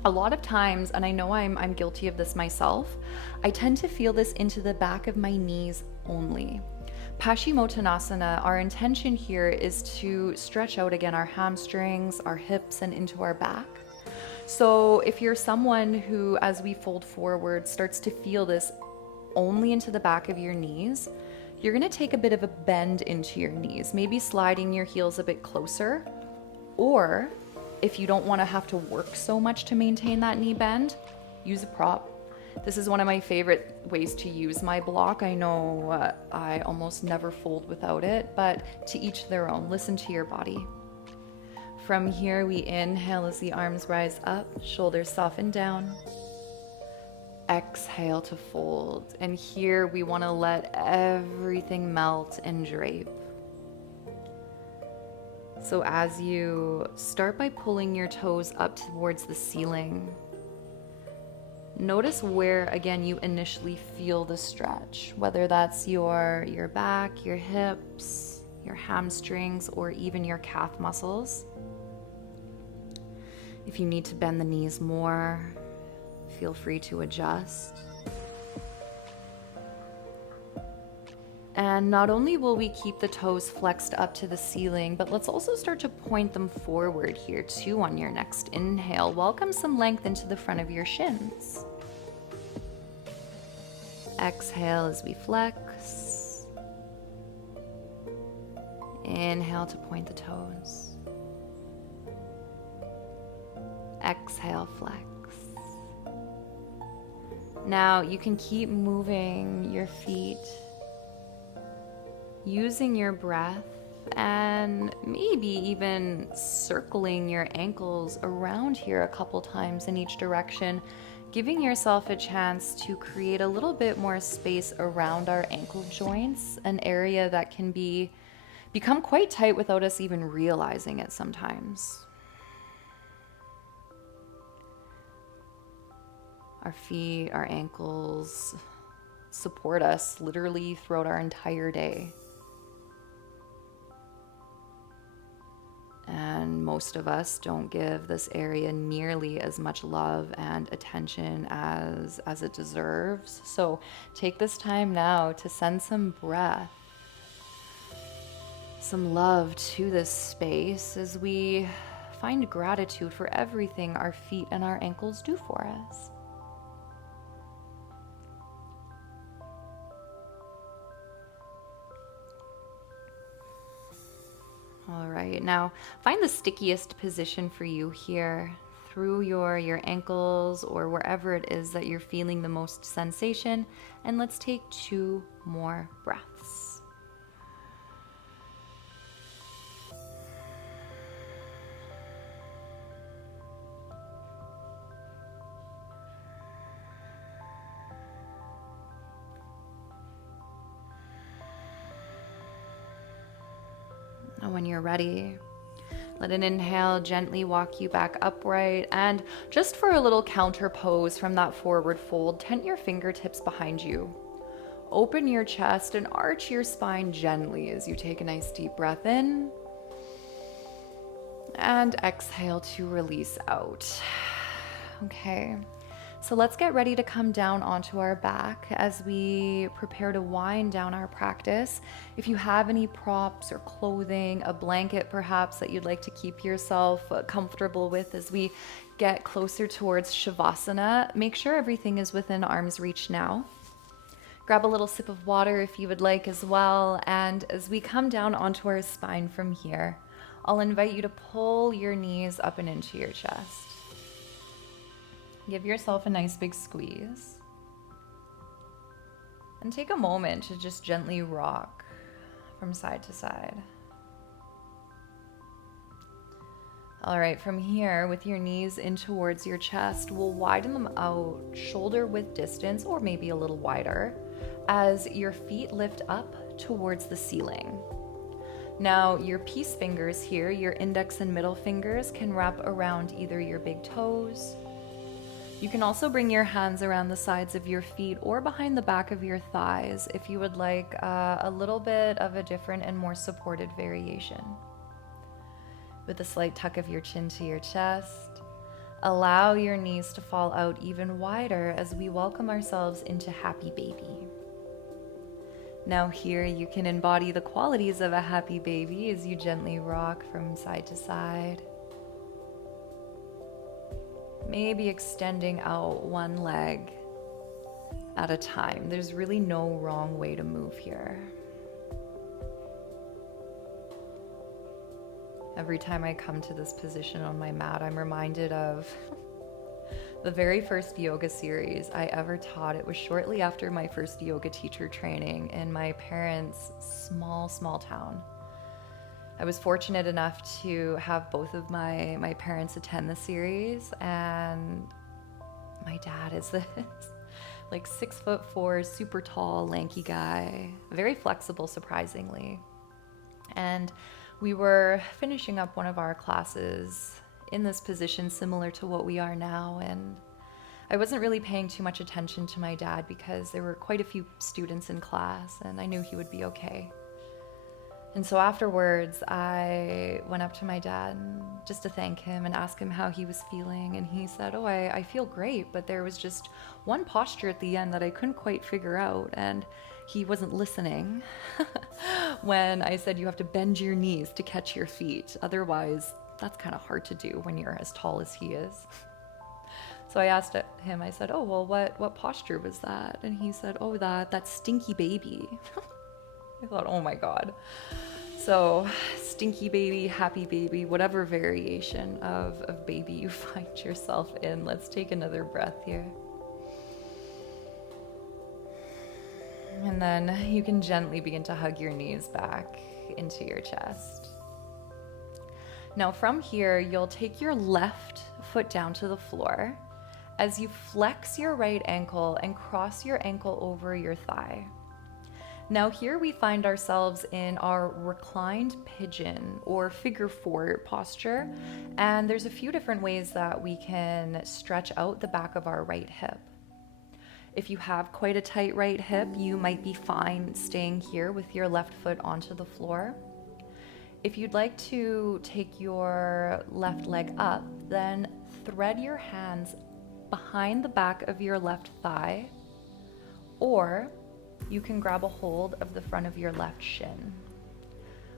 a lot of times, and I know I'm guilty of this myself, I tend to feel this into the back of my knees only. Paschimottanasana, our intention here is to stretch out again our hamstrings, our hips, and into our back. So if you're someone who, as we fold forward, starts to feel this only into the back of your knees, you're going to take a bit of a bend into your knees, maybe sliding your heels a bit closer. Or if you don't want to have to work so much to maintain that knee bend, use a prop. This is one of my favorite ways to use my block. I know I almost never fold without it, but to each their own. Listen to your body. From here, we inhale as the arms rise up, shoulders soften down. Exhale to fold. And here we want to let everything melt and drape. So as you start by pulling your toes up towards the ceiling, notice where, again, you initially feel the stretch, whether that's your back, your hips, your hamstrings, or even your calf muscles. If you need to bend the knees more, feel free to adjust. And not only will we keep the toes flexed up to the ceiling, but let's also start to point them forward here too on your next inhale. Welcome some length into the front of your shins. Exhale as we flex. Inhale to point the toes. Exhale, flex. Now you can keep moving your feet, using your breath, and maybe even circling your ankles around here a couple times in each direction, giving yourself a chance to create a little bit more space around our ankle joints, an area that can become quite tight without us even realizing it sometimes. Our feet, our ankles support us literally throughout our entire day. And and most of us don't give this area nearly as much love and attention as it deserves. So take this time now to send some breath, some love to this space as we find gratitude for everything our feet and our ankles do for us. All right, now find the stickiest position for you here through your ankles or wherever it is that you're feeling the most sensation. And let's take 2 more breaths. And when you're ready, let an inhale gently walk you back upright. And just for a little counter pose from that forward fold, tent your fingertips behind you. Open your chest and arch your spine gently as you take a nice deep breath in. And exhale to release out. Okay. So let's get ready to come down onto our back as we prepare to wind down our practice. If you have any props or clothing, a blanket perhaps that you'd like to keep yourself comfortable with as we get closer towards Shavasana, make sure everything is within arm's reach now. Grab a little sip of water if you would like as well. And as we come down onto our spine from here, I'll invite you to pull your knees up and into your chest. Give yourself a nice big squeeze. And take a moment to just gently rock from side to side. All right, from here, with your knees in towards your chest, we'll widen them out shoulder width distance, or maybe a little wider, as your feet lift up towards the ceiling. Now, your peace fingers here, your index and middle fingers, can wrap around either your big toes. You can also bring your hands around the sides of your feet or behind the back of your thighs if you would like a little bit of a different and more supported variation. With a slight tuck of your chin to your chest, allow your knees to fall out even wider as we welcome ourselves into happy baby. Now here you can embody the qualities of a happy baby as you gently rock from side to side. Maybe extending out one leg at a time. There's really no wrong way to move here. Every time I come to this position on my mat, I'm reminded of the very first yoga series I ever taught. It was shortly after my first yoga teacher training in my parents' small town. I was fortunate enough to have both of my parents attend the series, and my dad is this like 6'4", super tall, lanky guy, very flexible, surprisingly. And we were finishing up one of our classes in this position similar to what we are now, and I wasn't really paying too much attention to my dad because there were quite a few students in class, and I knew he would be okay. And so afterwards, I went up to my dad just to thank him and ask him how he was feeling. And he said, "Oh, I feel great, but there was just one posture at the end that I couldn't quite figure out." And he wasn't listening when I said you have to bend your knees to catch your feet. Otherwise, that's kind of hard to do when you're as tall as he is. So I asked him, I said, "Oh, well, what posture was that?" And he said, "Oh, that stinky baby." I thought, oh my God. So stinky baby, happy baby, whatever variation of baby you find yourself in, let's take another breath here. And then you can gently begin to hug your knees back into your chest. Now from here, you'll take your left foot down to the floor as you flex your right ankle and cross your ankle over your thigh. Now here we find ourselves in our reclined pigeon or figure four posture, and there's a few different ways that we can stretch out the back of our right hip. If you have quite a tight right hip, you might be fine staying here with your left foot onto the floor. If you'd like to take your left leg up, then thread your hands behind the back of your left thigh, or you can grab a hold of the front of your left shin.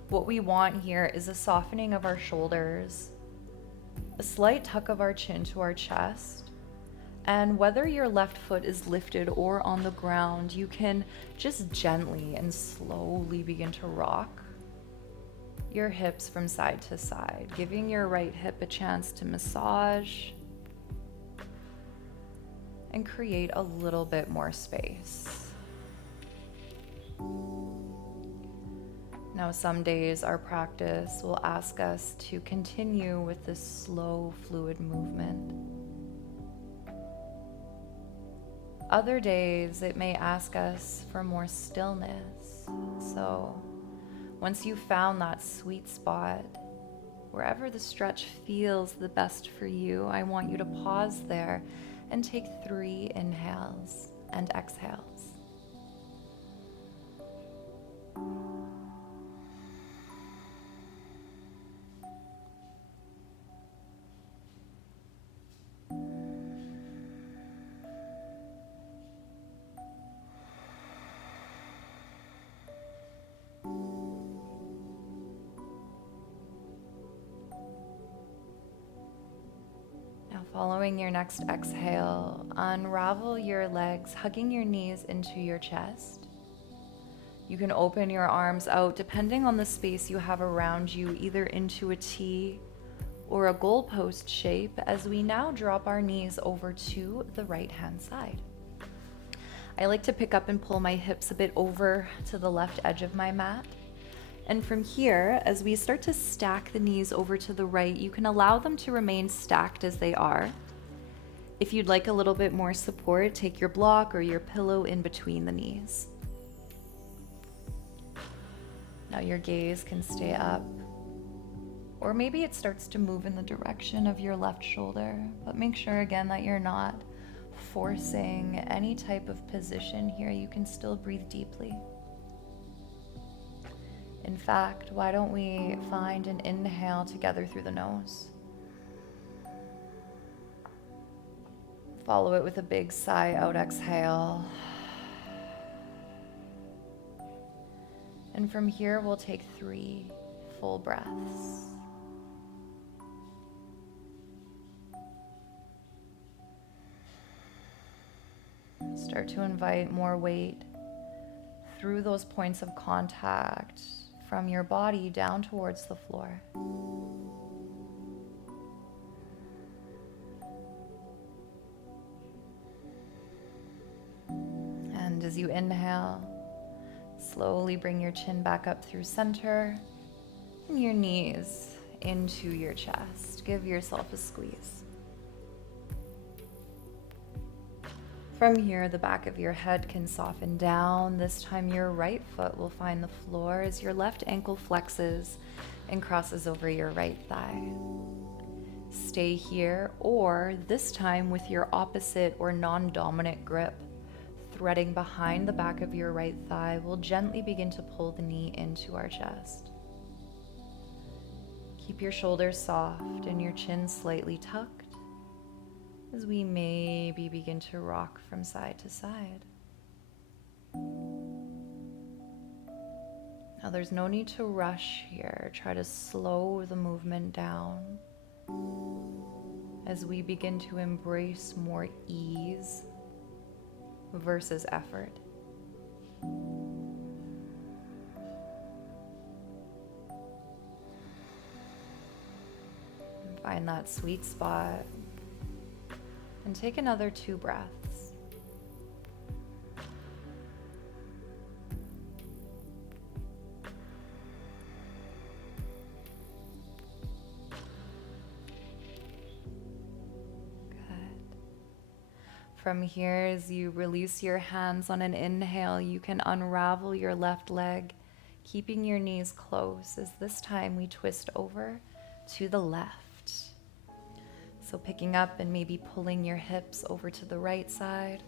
What we want here is a softening of our shoulders, a slight tuck of our chin to our chest, and whether your left foot is lifted or on the ground, you can just gently and slowly begin to rock your hips from side to side, giving your right hip a chance to massage and create a little bit more space. Now, some days our practice will ask us to continue with this slow, fluid movement. Other days it may ask us for more stillness. So once you've found that sweet spot, wherever the stretch feels the best for you, I want you to pause there and take 3 inhales and exhales. Following your next exhale, unravel your legs, hugging your knees into your chest. You can open your arms out depending on the space you have around you, either into a T or a goalpost shape, as we now drop our knees over to the right-hand side. I like to pick up and pull my hips a bit over to the left edge of my mat. And from here, as we start to stack the knees over to the right, you can allow them to remain stacked as they are. If you'd like a little bit more support, take your block or your pillow in between the knees. Now your gaze can stay up, or maybe it starts to move in the direction of your left shoulder, but make sure again that you're not forcing any type of position here. You can still breathe deeply. In fact, why don't we find an inhale together through the nose? Follow it with a big sigh out, exhale. And from here, we'll take 3 full breaths. Start to invite more weight through those points of contact from your body down towards the floor. And as you inhale, slowly bring your chin back up through center and your knees into your chest. Give yourself a squeeze. From here, the back of your head can soften down. This time your right foot will find the floor as your left ankle flexes and crosses over your right thigh. Stay here, or this time with your opposite or non-dominant grip, threading behind the back of your right thigh, we'll gently begin to pull the knee into our chest. Keep your shoulders soft and your chin slightly tucked, as we maybe begin to rock from side to side. Now there's no need to rush here. Try to slow the movement down as we begin to embrace more ease versus effort. Find that sweet spot. And take another 2 breaths. Good. From here, as you release your hands on an inhale, you can unravel your left leg, keeping your knees close, as this time we twist over to the left. So picking up and maybe pulling your hips over to the right side.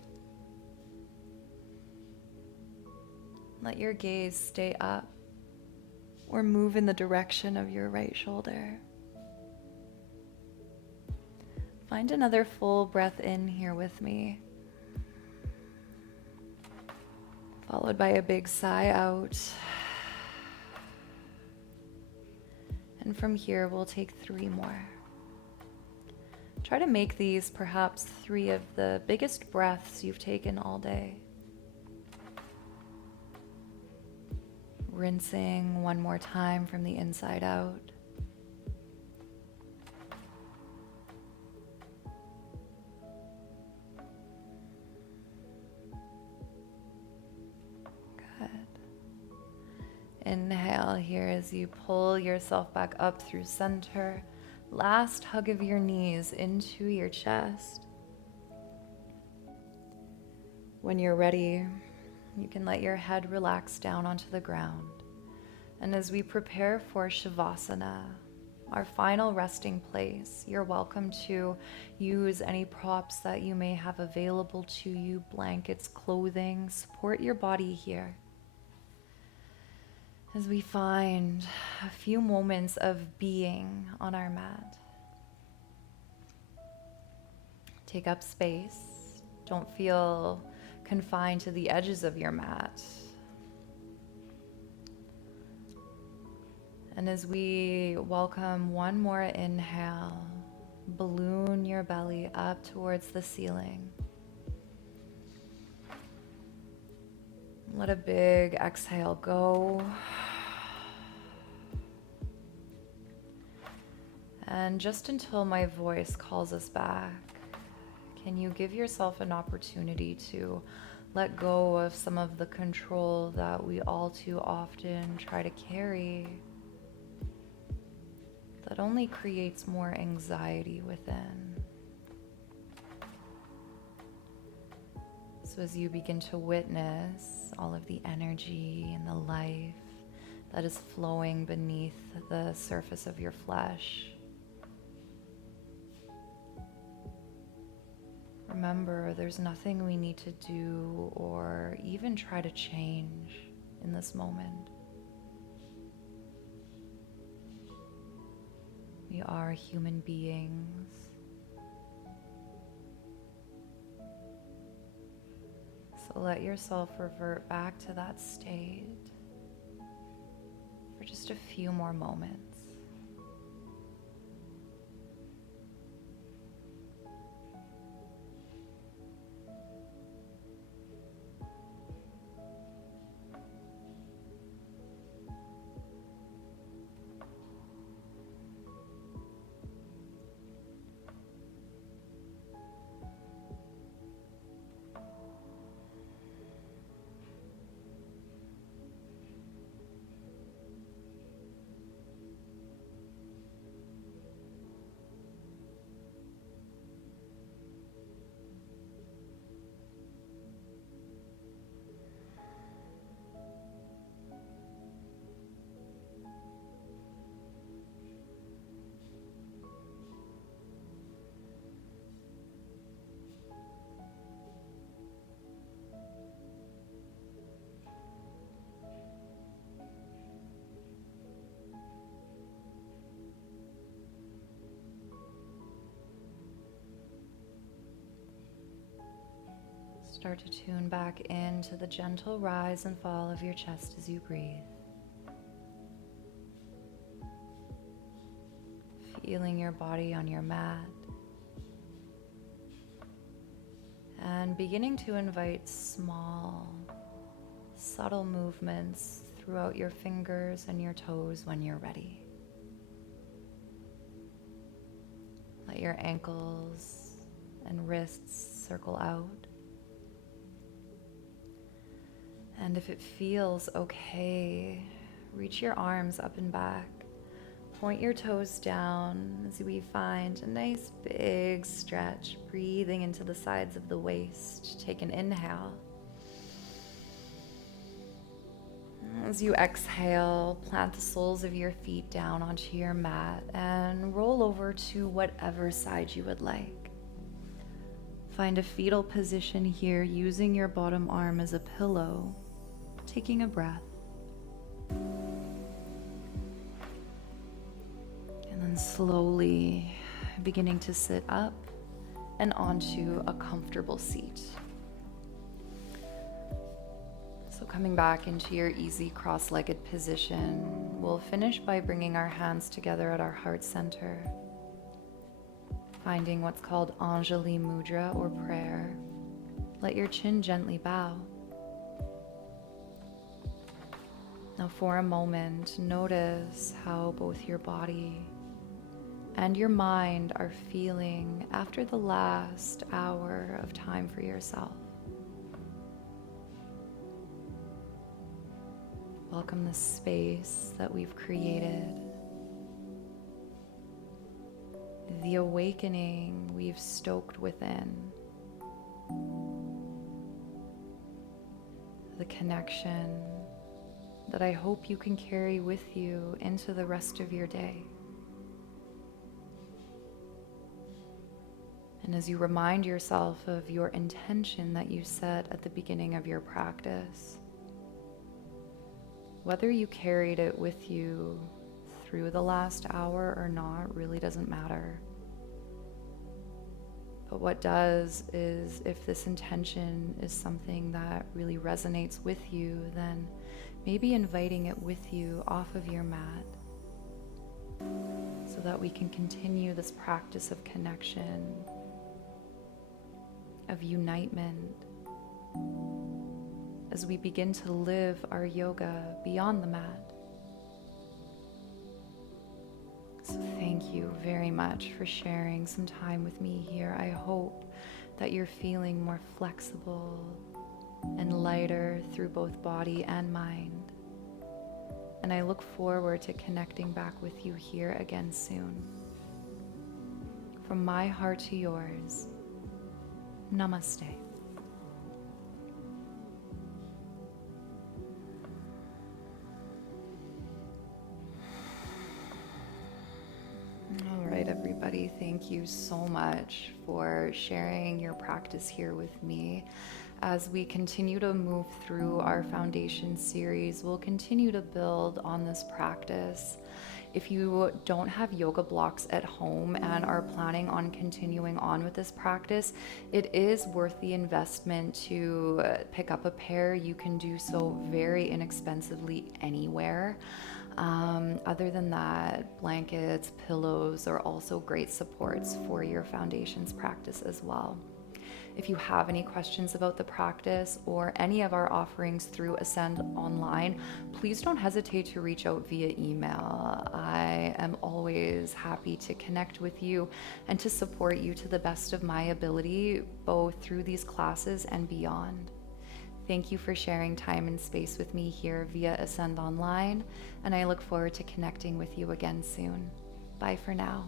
Let your gaze stay up or move in the direction of your right shoulder. Find another full breath in here with me, followed by a big sigh out. And from here, we'll take 3 more. Try to make these perhaps 3 of the biggest breaths you've taken all day. Rinsing one more time from the inside out. Inhale here as you pull yourself back up through center. Last hug of your knees into your chest. When you're ready, you can let your head relax down onto the ground. And as we prepare for Shavasana, our final resting place, you're welcome to use any props that you may have available to you, blankets, clothing. Support your body here. As we find a few moments of being on our mat. Take up space. Don't feel confined to the edges of your mat. And as we welcome one more inhale, balloon your belly up towards the ceiling. Let a big exhale go. And just until my voice calls us back, can you give yourself an opportunity to let go of some of the control that we all too often try to carry that only creates more anxiety within? So as you begin to witness all of the energy and the life that is flowing beneath the surface of your flesh, remember, there's nothing we need to do or even try to change in this moment. We are human beings. So let yourself revert back to that state for just a few more moments. Start to tune back into the gentle rise and fall of your chest as you breathe. Feeling your body on your mat. And beginning to invite small, subtle movements throughout your fingers and your toes when you're ready. Let your ankles and wrists circle out. And if it feels okay, reach your arms up and back. Point your toes down as we find a nice big stretch, breathing into the sides of the waist. Take an inhale. As you exhale, plant the soles of your feet down onto your mat and roll over to whatever side you would like. Find a fetal position here using your bottom arm as a pillow. Taking a breath. And then slowly beginning to sit up and onto a comfortable seat. So coming back into your easy cross-legged position, we'll finish by bringing our hands together at our heart center, finding what's called Anjali Mudra or prayer. Let your chin gently bow. Now for a moment, notice how both your body and your mind are feeling after the last hour of time for yourself. Welcome the space that we've created, the awakening we've stoked within, the connection that I hope you can carry with you into the rest of your day. And as you remind yourself of your intention that you set at the beginning of your practice, whether you carried it with you through the last hour or not really doesn't matter. But what does is, if this intention is something that really resonates with you, then maybe inviting it with you off of your mat so that we can continue this practice of connection, of unitement, as we begin to live our yoga beyond the mat. So thank you very much for sharing some time with me here. I hope that you're feeling more flexible and lighter through both body and mind. And I look forward to connecting back with you here again soon. From my heart to yours, namaste. All right, everybody, thank you so much for sharing your practice here with me. As we continue to move through our foundation series, we'll continue to build on this practice. If you don't have yoga blocks at home and are planning on continuing on with this practice, it is worth the investment to pick up a pair. You can do so very inexpensively anywhere. Other than that, blankets, pillows are also great supports for your foundations practice as well. If you have any questions about the practice or any of our offerings through Ascend Online, please don't hesitate to reach out via email. I am always happy to connect with you and to support you to the best of my ability, both through these classes and beyond. Thank you for sharing time and space with me here via Ascend Online, and I look forward to connecting with you again soon. Bye for now.